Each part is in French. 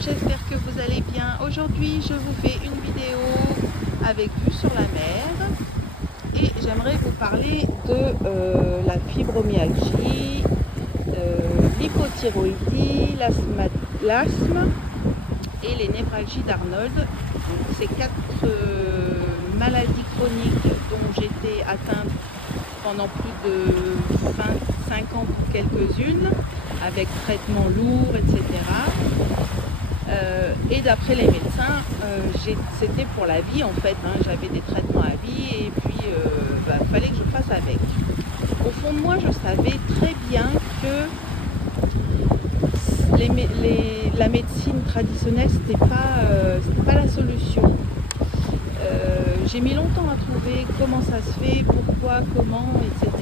j'espère que vous allez bien. Aujourd'hui, je vous fais une vidéo avec vue sur la mer et j'aimerais vous parler de la fibromyalgie, l'hypothyroïdie, l'asthme et les névralgies d'Arnold. Ces quatre maladies chroniques dont j'étais atteinte pendant plus de 25 ans pour quelques-unes, avec traitements lourds, etc. Et d'après les médecins, c'était pour la vie en fait, hein, j'avais des traitements à vie et puis fallait que je fasse avec. Au fond de moi, je savais très bien que la médecine traditionnelle, c'était pas la solution. J'ai mis longtemps à trouver comment ça se fait, pourquoi, comment, etc.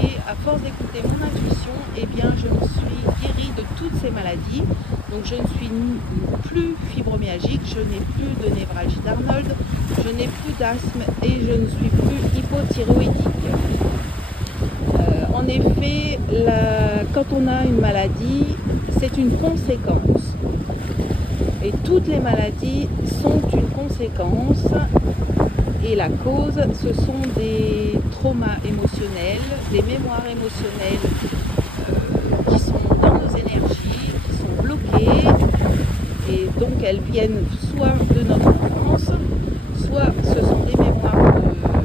Et à force d'écouter mon intuition, eh bien, je me suis guérie de toutes ces maladies. Donc je ne suis plus fibromyalgique, je n'ai plus de névralgie d'Arnold, je n'ai plus d'asthme et je ne suis plus hypothyroïdique. En effet, quand on a une maladie, c'est une conséquence. Et toutes les maladies sont une conséquence. Et la cause, ce sont des traumas émotionnels, des mémoires émotionnelles qui sont dans nos énergies, qui sont bloquées. Et donc elles viennent soit de notre enfance, soit ce sont des mémoires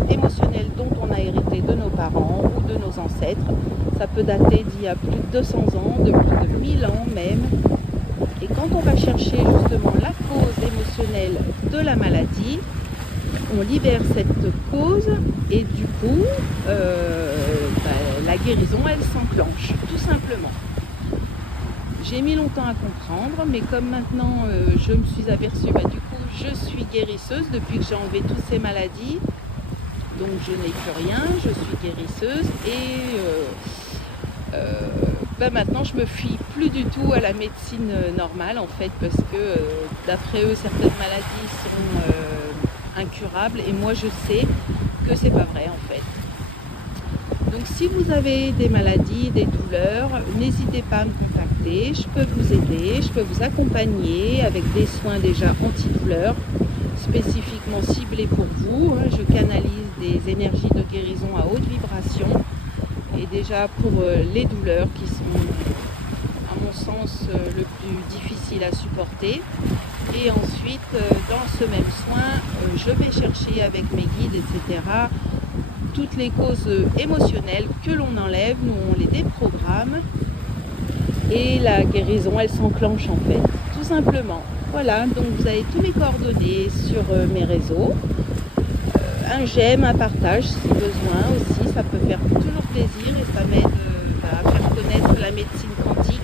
émotionnelles dont on a hérité de nos parents ou de nos ancêtres. Ça peut dater d'il y a plus de 200 ans, de plus de 1000 ans même. Et quand on va chercher justement la cause émotionnelle de la maladie, on libère cette cause et du coup, la guérison, elle s'enclenche, tout simplement. J'ai mis longtemps à comprendre, mais comme maintenant je me suis aperçue, du coup, je suis guérisseuse depuis que j'ai enlevé toutes ces maladies. Donc je n'ai plus rien, je suis guérisseuse et maintenant je me fie plus du tout à la médecine normale en fait, parce que d'après eux, certaines maladies sont incurable et moi je sais que c'est pas vrai en fait. Donc si vous avez des maladies, des douleurs, n'hésitez pas à me contacter, je peux vous aider, je peux vous accompagner avec des soins déjà antidouleurs spécifiquement ciblés pour vous. Je canalise des énergies de guérison à haute vibration et déjà pour les douleurs qui sont à mon sens le plus difficile à supporter. Et ensuite, dans ce même soin, je vais chercher avec mes guides, etc., toutes les causes émotionnelles que l'on enlève, nous on les déprogramme et la guérison, elle s'enclenche en fait, tout simplement. Voilà, donc vous avez tous mes coordonnées sur mes réseaux. Un j'aime, un partage si besoin aussi, ça peut faire toujours plaisir et ça m'aide à faire connaître la médecine quantique.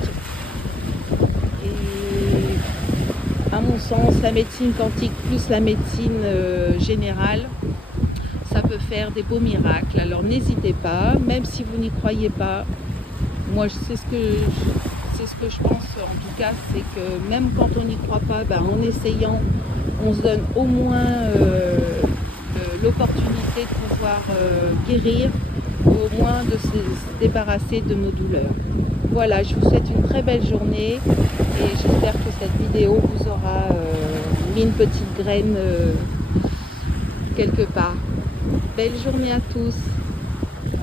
À mon sens, la médecine quantique plus la médecine générale, ça peut faire des beaux miracles. Alors n'hésitez pas, même si vous n'y croyez pas, moi c'est ce que je pense en tout cas, c'est que même quand on n'y croit pas, en essayant, on se donne au moins l'opportunité de pouvoir guérir, ou au moins de se débarrasser de nos douleurs. Voilà, je vous souhaite une très belle journée et j'espère que cette vidéo vous aura mis une petite graine quelque part. Belle journée à tous!